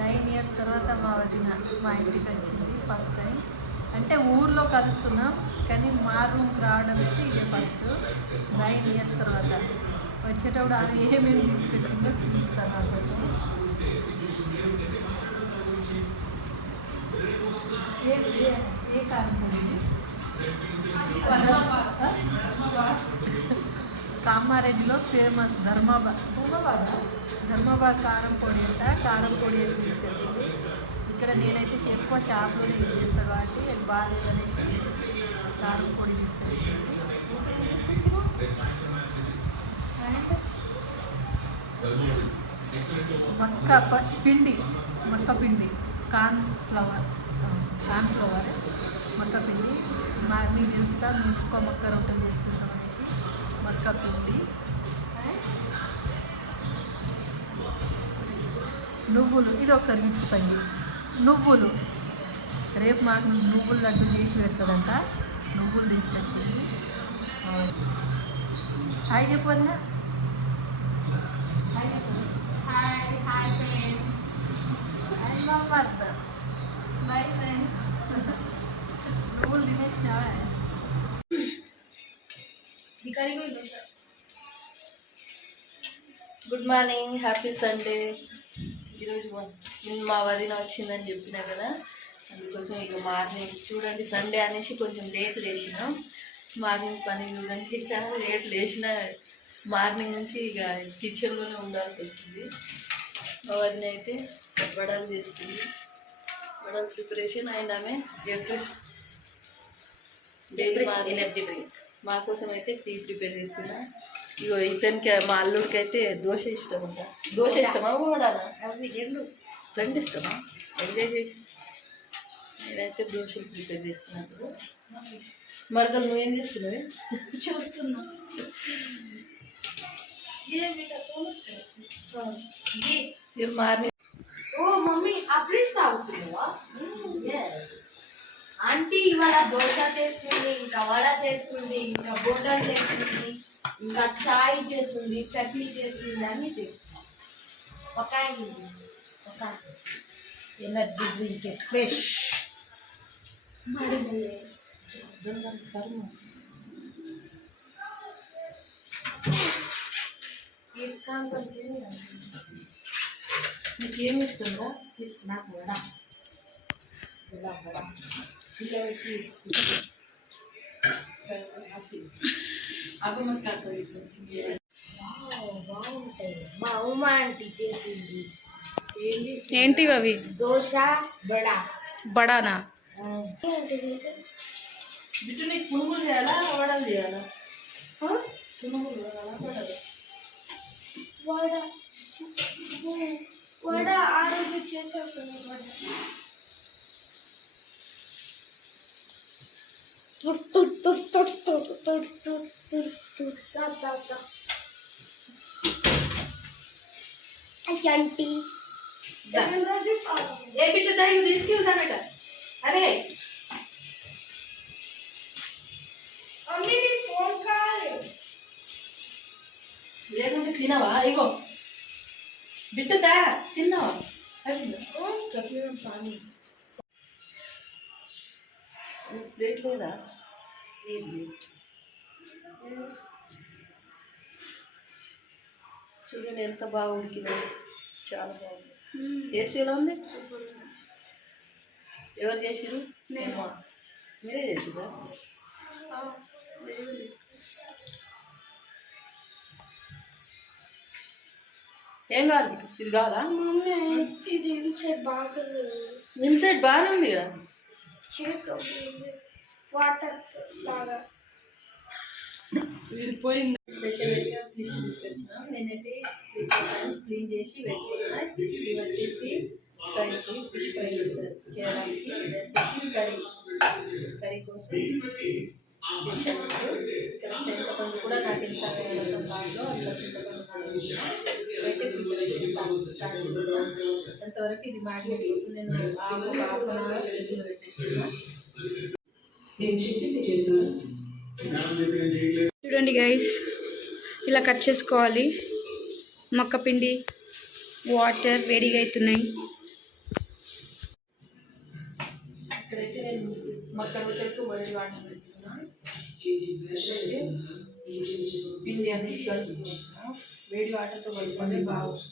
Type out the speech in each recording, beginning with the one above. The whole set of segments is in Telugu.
9 ఇయర్స్ తర్వాత మా వదిన మా ఇంటికి వచ్చింది ఫస్ట్ టైం. అంటే ఊర్లో కలుస్తున్నాం కానీ మా రూమ్కి రావడం అయితే ఇదే ఫస్ట్. 9 ఇయర్స్ తర్వాత వచ్చేటప్పుడు అది ఏమేమి తీసుకొచ్చిందో చూపిస్తాను నా కోసం. ఏ కారణం కామారెడ్డిలో ఫేమస్ ధర్మాబాద్ కారం పొడి అంట. కారం పొడి అని తీసుకొచ్చింది. ఇక్కడ నేనైతే ఎక్కువ షాప్లోనే యూజ్ చేస్తాను కాబట్టి అది బాగాలేదనేసి కారం పొడి తీసుకొచ్చింది. మక్క పిండి కార్న్ ఫ్లవర్ మక్క పిండి మీకు తెలుసుగా మేము ఎక్కువ మక్క రొట్టెలు చేసుకుంటాం అనేసి మక్క పిండి. నువ్వులు, ఇది ఒకసారి విప్పండి. నువ్వులు రేపు మాకు నువ్వులు లడ్డు చేసి పెడతాడంట. నువ్వులు తీసుకొచ్చింది. హాయ్ చెప్పన్నా. Bye friends. నువ్వులు తినేసినావా? Good morning, happy Sunday. ఈరోజు మా వదిన వచ్చిందని చెప్పినా కదా, అందుకోసం ఇక మార్నింగ్ చూడండి సండే అనేసి కొంచెం లేట్ లేచినాం. మార్నింగ్ పని చూడండి చాలా లేట్ లేచిన మార్నింగ్ నుంచి ఇక కిచెన్లోనే ఉండాల్సి వస్తుంది. మా వదిన అయితే వడలు చేస్తుంది. వడల ప్రిపరేషన్ అండ్ ఆమె డైలీ ఎనర్జీ డ్రింక్. మా కోసం అయితే టీ ప్రిపేర్ చేస్తున్నా. ఇగో ఇతనికి మా అల్లుడికి అయితే దోశ ఇష్టం అంట. దోశ ఇష్టమా వడానా? అవి రెండు ఇష్టమా? ఎంజాయ్ చేయి. నేనైతే దోశలు ప్రిపేర్ చేస్తున్నాను. మరదలు నువ్వేం చేస్తున్నావు? చూస్తున్నా. మార్నింగ్ ఓ మమ్మీ అప్రీష్ తాగుతున్నావా? ఆంటీ ఇవాళ దోశ చేస్తుంది, ఇంకా వడ చేస్తుంది, ఇంకా బొండాలు చేస్తుంది, ఇంకా చాయ్ చేస్తుంది, చట్నీ చేస్తుంది, అన్నీ చేస్తుంది. ఒక ఎనర్జీ డ్రింక్ ఫ్రెష్ నీకేమి ఇస్తుందా? తీసుకున్నాక వడ బాగుంటాయి. మా ఉమ్మ ఆంటీ చేసింది. ఏంటి అవి? దోశ బడానా. బిట్టు నీకు పునుగులు చేయాలా వడలు చేయాలా? పునుగులు వడ ఆ రోజు చేసావు. ఆంటీ ఏ బిట్టు దాన్ని తీసుకెళ్తానట. అరే ఫోన్ కావాలి లేకుంటే తినవా? ఇగో బిట్టు తా తిన్నావా? చెప్పిన పానీ ప్లేట్ లేదా? చూడండి ఎంత బాగా ఉడికిందో. చాలా బాగుంది. టేస్ట్ ఎలా ఉంది? ఎవరు చేసిరు? మీరే చేసిరా? ఏం కాదు. ఇది కావాలా? ఇన్సైడ్ బాగానే ఉంది కదా. వాటర్ లాగా విడిపోయింది. స్పెషల్గా ఫిష్ తీసుకొచ్చినాం. నేనైతే క్లీన్ చేసి పెట్టుకున్నా. ఇవి వచ్చేసి కర్రీకి ఫిష్ ఫ్రై చేయడానికి. ఇది వచ్చేసి కర్రీ కోసం ఫిష్ అన్నట్టు. ఇక్కడ చింతపండు కూడా నాకు ఎంత రసం కావాలో అంత చింతపండు అయితే ప్రిపరేషన్ స్టార్ట్ చేస్తాను. అంతవరకు ఇది మ్యాగ్నేట్ కోసం నేను హాఫ్ అన్ అవర్ ఫ్రిడ్జ్లో పెట్టేస్తున్నా. చూడండి గైస్, ఇలా కట్ చేసుకోవాలి. మక్క పిండి వాటర్ వేడిగా అవుతున్నాయి. మక్క రొట్టెలకు వేడి వాటర్ పెట్టుకున్నా. పిండి అనేది కలుపుకుంటున్నా. వేడి వాటర్తో కలుపుకుంటే బాగుంటుంది.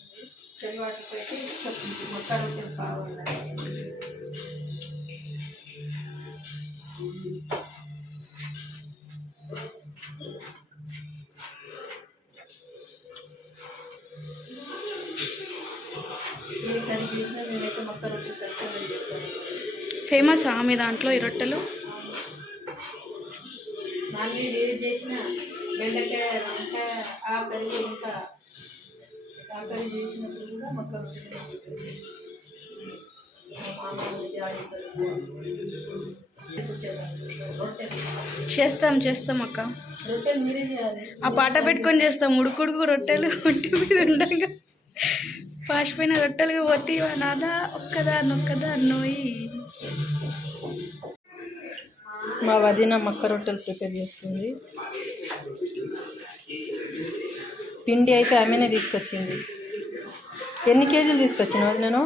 చలి వాటర్తో అయితే చెప్తుంది మక్క రొట్టెలు బాగుండాలి. ఏ కర్రీ చేసినా మేమైతే మక్క రొట్టెలు ఖచ్చితంగా చేస్తాము. ఫేమస్ మీ దాంట్లో ఈ రొట్టెలు? నాన్ వెజ్ ఏది చేసినా బెండకాయ వంకాయ ఆ కర్రీ ఇంకా ఆ కర్రీ చేసినప్పుడు కూడా మక్క రొట్టెలు చేస్తాం అక్క. రొట్టెలు మీరే చేయాలి. ఆ పాట పెట్టుకొని చేస్తాం. ఉడుకుడుకు రొట్టెలు ఒంటి మీద ఉండగా పాసిపోయిన రొట్టెలుగా పోతే నాదా ఒక్కదా నోయి. మా వదిన మక్క రొట్టెలు ప్రిపేర్ చేస్తుంది. పిండి అయితే ఆమెనే తీసుకొచ్చింది. ఎన్ని కేజీలు తీసుకొచ్చిన వదినను?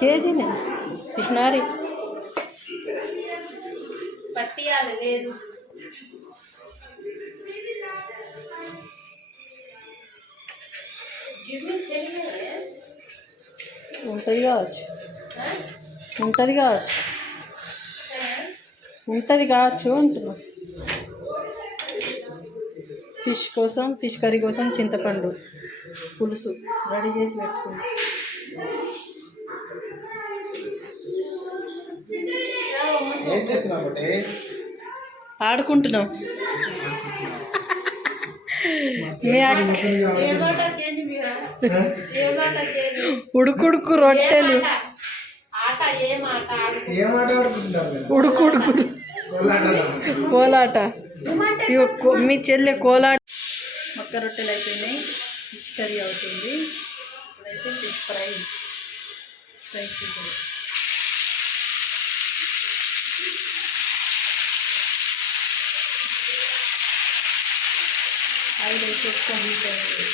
కేజీనే పిసినారి పట్టియాలి లేదు. ఉంటుంది కావచ్చు అంటున్నా. ఫిష్ కర్రీ కోసం చింతపండు పులుసు రెడీ చేసి పెట్టుకుంది. ఆడుకుంటున్నాం. ఉడుకుడుకు రొట్టెలు ఉడుకుడుకు కోలాట. మీ చెల్లె కోలాట. మక్క రొట్టెలు అయిపోయినాయి. ఫిష్ కర్రీ అవుతుంది. ఇప్పుడైతే ఫిష్ ఫ్రై చేయాలి. ఆయిల్ అయితే ఎక్కువ హీట్ అయింది.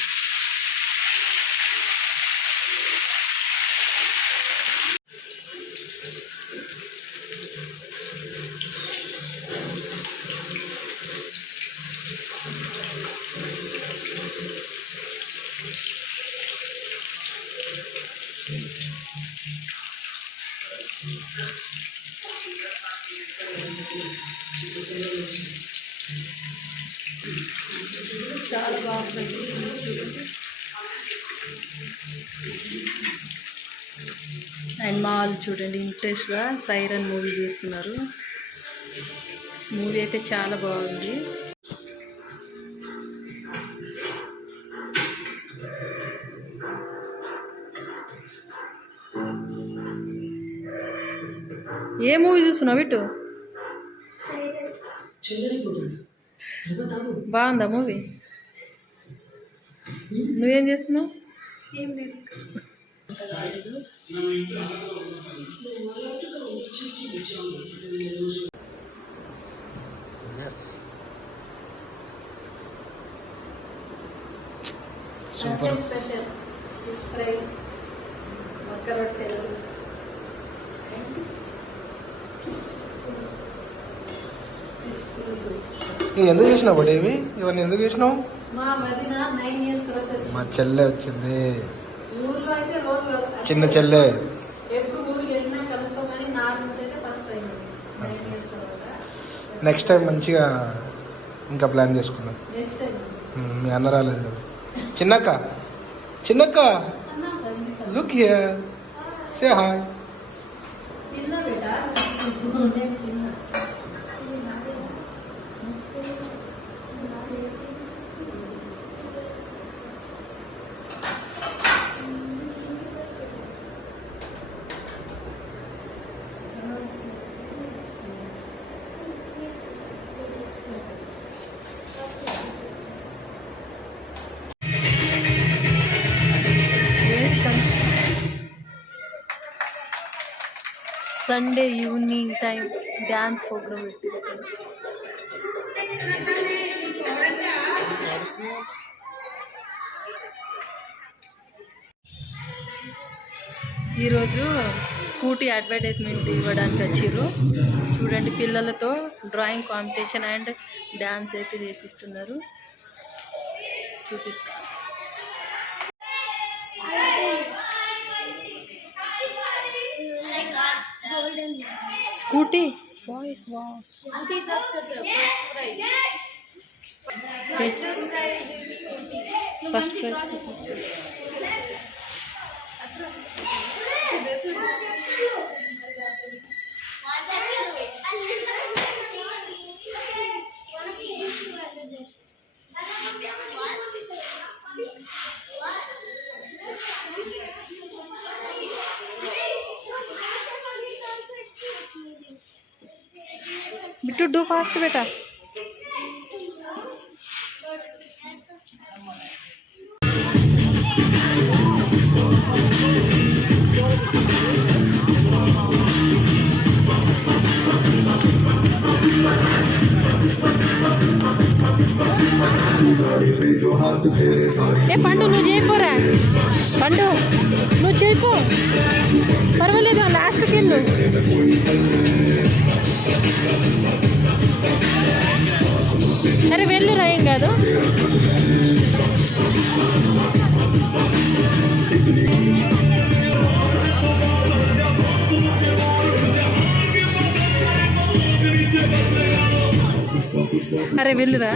చాలా బాగుంటుంది. అండ్ మా వాళ్ళు చూడండి ఇంట్రెస్ట్గా సైరన్ మూవీ చూస్తున్నారు. మూవీ అయితే చాలా బాగుంది. ఏ మూవీ చూస్తున్నావు ఇటు? బాగుందా మూవీ? నువ్వేం చేస్తున్నావు? ఏం లేదు. స్పెషల్ ఫిష్ ఫ్రై, మక్క రొట్టెలు, ఎందుకు చేసినావు ఇవి? ఇవన్నీ ఎందుకు చేసినావు? మా వదిన 9 years తర్వాత వచ్చింది. మా చెల్లె వచ్చింది. ఊర్లో అయితే రోజు చిన్న చెల్లె ఎప్పుడు ఊరికి వెళ్ళినా కలుస్తామని నార్మల్ అయితే ఫస్ట్ టైం 9 years తర్వాత. నెక్స్ట్ టైం మంచిగా ఇంకా ప్లాన్ చేసుకున్నాం. నెక్స్ట్ టైం మీ అన్న రాలేదు కదా. చిన్నక్క లుక్ హియర్, సే హాయ్. తిన్నా బేటా, నేను తిన్నా. Sunday evening time dance program పెట్టి ఈరోజు స్కూటీ అడ్వర్టైజ్మెంట్ ఇవ్వడానికి వచ్చిర్రు. చూడండి, పిల్లలతో డ్రాయింగ్ కాంపిటీషన్ అండ్ డ్యాన్స్ అయితే చేపిస్తున్నారు. చూపిస్తా. Scooty voice first prize. Bittu do fast బేటా. ఏ పండు నువ్వు చేయిపోరా, పండు నువ్వు చేయిపో, పర్వాలేదు లాస్ట్కి వెళ్ళు. అరే వెళ్ళురా, ఏం కాదు. అరే వెళ్ళురా.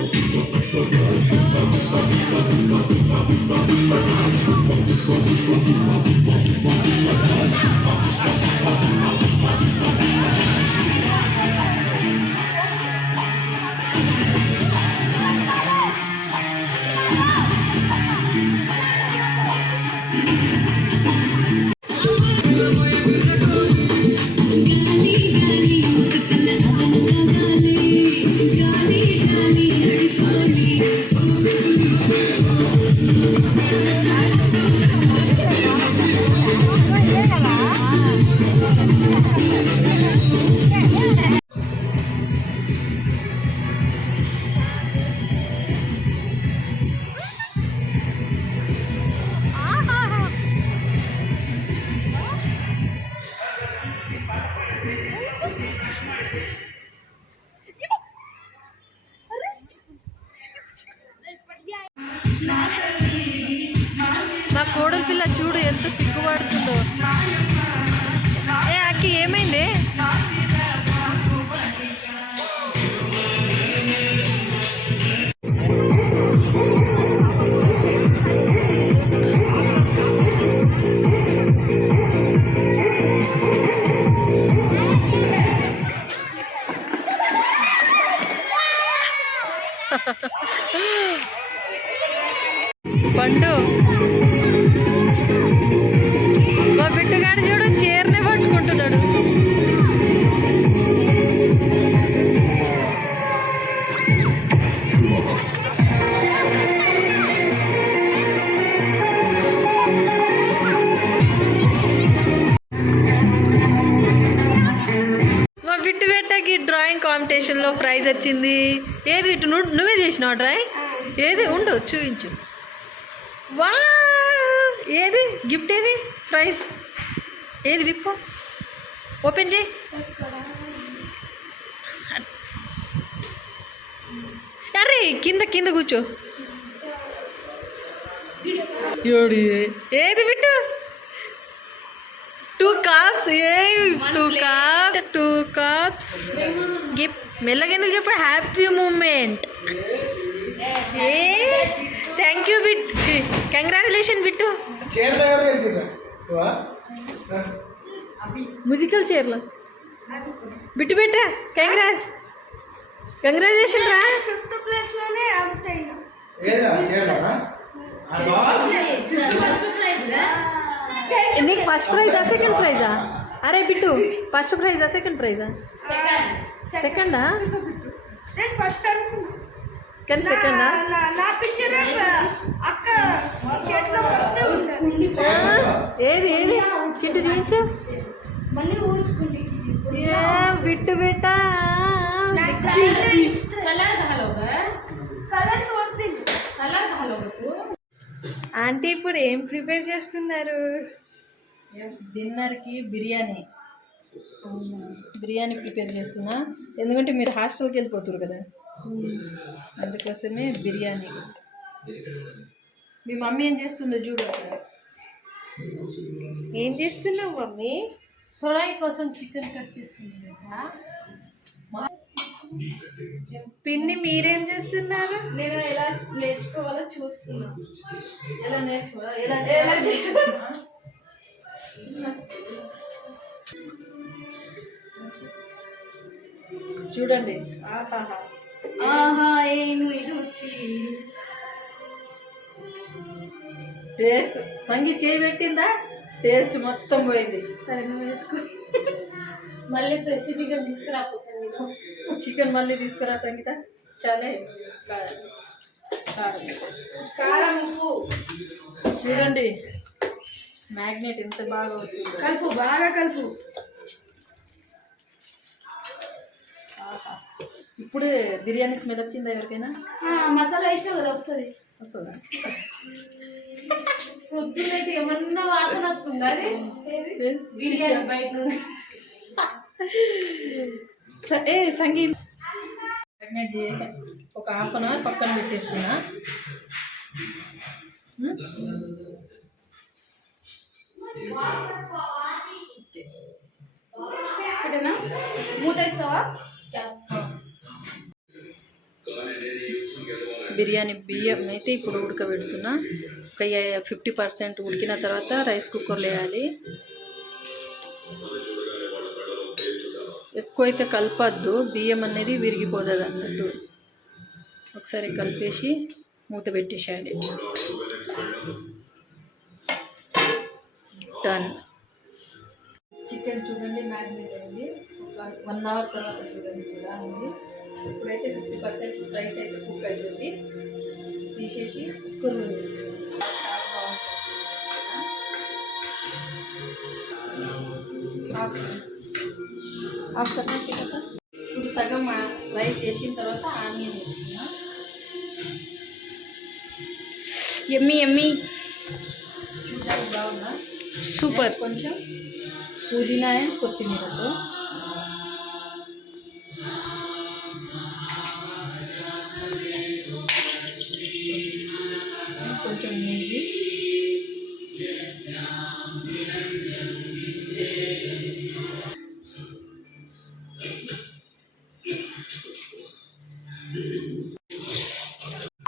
మా కోడలి పిల్ల చూడు ఎంత సిగ్గుపడుతుందో. ఏ అక్కి ఏమైంది? పండు మా బిట్టుగాడు చూడు చీరనే పట్టుకుంటున్నాడు. మా బిట్టు పెట్టకి డ్రాయింగ్ కాంపిటీషన్లో ప్రైజ్ వచ్చింది. ఏది బిట్టు నువ్వే చేసినావు డ్రాయింగ్? ఏది ఉండు చూపించు. వా ఏది గిఫ్ట్, ఏది ప్రైజ్, ఏది విప్పు, ఓపెన్ చేయి. అరే కింద కింద కూర్చో. ఏది బిట్టు? 2 cups. ఏ 2 cups గిఫ్ట్. మెల్లగా ఎందుకు చెప్పు? Happy moment. ఏ థ్యాంక్ యూ బిట్, కంగ్రాచులేషన్ బిట్టు. మ్యూజికల్ చైర్లో బిట్టు పెట్టా. కంగ్రాచులేషన్ రా. నీకు ఫస్ట్ ప్రైజా సెకండ్ ప్రైజా? అరే బిట్టు ఫస్ట్ ప్రైజా సెకండ్ ప్రైజా? సెకండా? కానీ సెకండా? ఏది ఏది చింటు చూపించు. ఏ బిట్టు బేటా ఆంటీ ఇప్పుడు ఏం ప్రిపేర్ చేస్తున్నారు? డిన్నర్కి బిర్యానీ బిర్యానీ ప్రిపేర్ చేస్తున్నా, ఎందుకంటే మీరు హాస్టల్కి వెళ్ళిపోతారు కదా, అందుకోసమే బిర్యానీ. మీ మమ్మీ ఏం చేస్తుందో చూడు అక్కడ. ఏం చేస్తున్నావు మమ్మీ? సొడాయి కోసం చికెన్ కట్ చేస్తుంది కదా. పిన్ని మీరేం చేస్తున్నారు? నేను ఎలా నేర్చుకోవాలో చూస్తున్నా. ఎలా నేర్చుకోవాలా, ఎలా ఎలా చేయాలా? చూడండి. ఆహాహా, ఆహా ఏమి రుచి. టేస్ట్ సంగి చేయి పెట్టిందా, టేస్ట్ మొత్తం పోయింది. సరే నువ్వు వేసుకో. మళ్ళీ ఫ్రెష్ చికెన్ తీసుకురా సంగీత. చికెన్ మళ్ళీ తీసుకురా సంగీత. చాలే కారం కారం ఉప్పు చూడండి, మ్యాగ్నెట్ ఎంత బాగా అవుతుంది. కలుపు, బాగా కలుపు. ఆహా, ఇప్పుడే బిర్యానీ స్మెల్ వచ్చిందా ఎవరికైనా? మసాలా వేసినా కదా వస్తుంది. వస్తుందా? పొద్దునైతే ఏమన్నా వాసన వస్తుంది. అది బిర్యానీ బయట నుండి. సంగీత్ మ్యాగ్నెట్ చేయాలి. ఒక హాఫ్ అన్ అవర్ పక్కన పెట్టేస్తున్నా. పెట్టనా? మూత ఇస్తావా? బిర్యానీ బియ్యం అయితే ఇప్పుడు ఉడకబెడుతున్నా. ఒక 50% ఉడికిన తర్వాత రైస్ కుక్కర్లో వేయాలి. ఎక్కువైతే కలపద్దు, బియ్యం అనేది విరిగిపోతుంది అన్నట్టు. ఒకసారి కలిపేసి మూత పెట్టేసేయాలి. డన్. చికెన్ చూడండి మ్యాగ్నెట్ అయింది. ఒక 1 అవర్ తర్వాత చూడండి ఇలా ఉంది. ఇప్పుడైతే 50% రైస్ అయితే కుక్ అవుతుంది. తీసేసి కుక్కర్లో వేసుకోండి. ఆఫ్ करने తర్వాత ఇప్పుడు సగం రైస్ వేసిన తర్వాత ఆనియన్ వేసుకున్నా. ఎమ్మి ఎమ్మి చూడడానికి బాగుందా? సూపర్. కొంచెం పుదీనా అండ్ కొత్తిమీరతో కొంచెం నెయ్యి,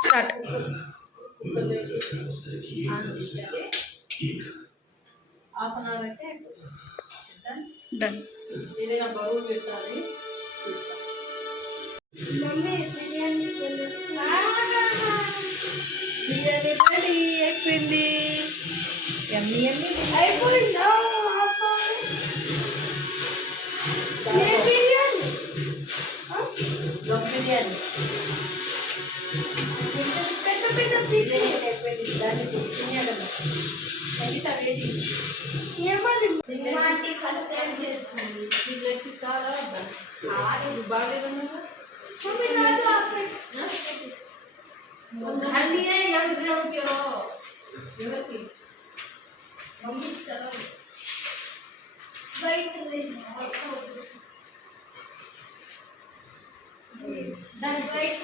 స్టార్ట్. కుక్కర్ వేసి ఆన్ చేసేది. హాఫ్ అన్ అవర్ అయితే డన్. ఏదైనా బరువు పెట్టాలి. చూస్తాం. మమ్మీ బిర్యానీ బిర్యానీ రెడీ అయిపోయింది. ఎమ్మి ఎమ్మి అయిపోయిందా? బిర్యానీ దమ్ బిర్యానీ పెద్ద పెద్ద పీస్ అయిపోయింది. దాన్ని తినేయడం సంగీత వేడి. ఏమది? ఫస్ట్ టైం చేస్తుంది. దీంట్లో ఎక్కిస్ కావాలా వద్దా? ఇది బాగలేదన్నా మమ్మీ నాతో అన్నీయే ఎవరి దేవుడికి ఎవరికి మమ్మీ చదవ బయట దాని బయట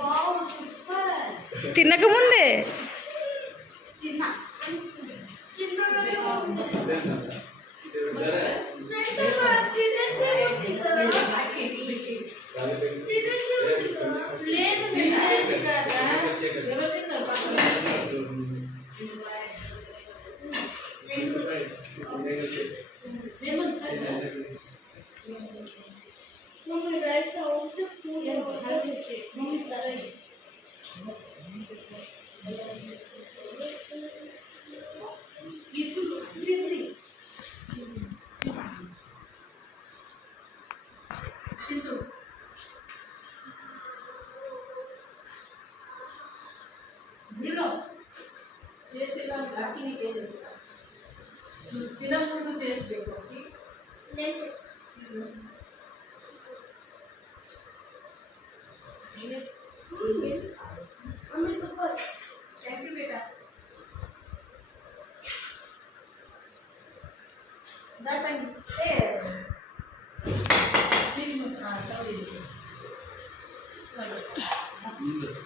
వావ్ సూపర్. తినక ముందే చిన్న చిన్నగా ఎవరు తిన్నారు పక్కన? మమ్మీ రైట్ అవుట్ మమ్మీ సరే చింటూ నీలో టేస్ట్ ఎలా బాకీ నీకేం చెప్తా. తినకముందు టేస్ట్ చెప్పి నేను మమ్మీ సూపర్. థ్యాంక్ యూ బేటా.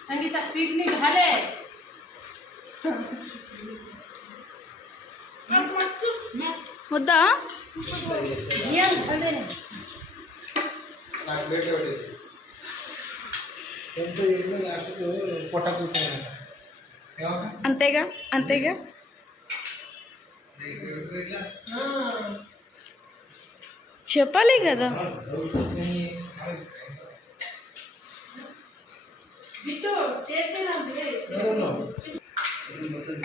संगीत सीखने घाले వద్దా నాకు ప్లేట్ పెట్టేసి ఎంత చేసినా లాస్ట్కు పొట్ట కూర్చోవాలి ఏమన్నా అంతేగా అంతేగా చెప్పాలి కదా బిట్టు చేసేనా మొత్తం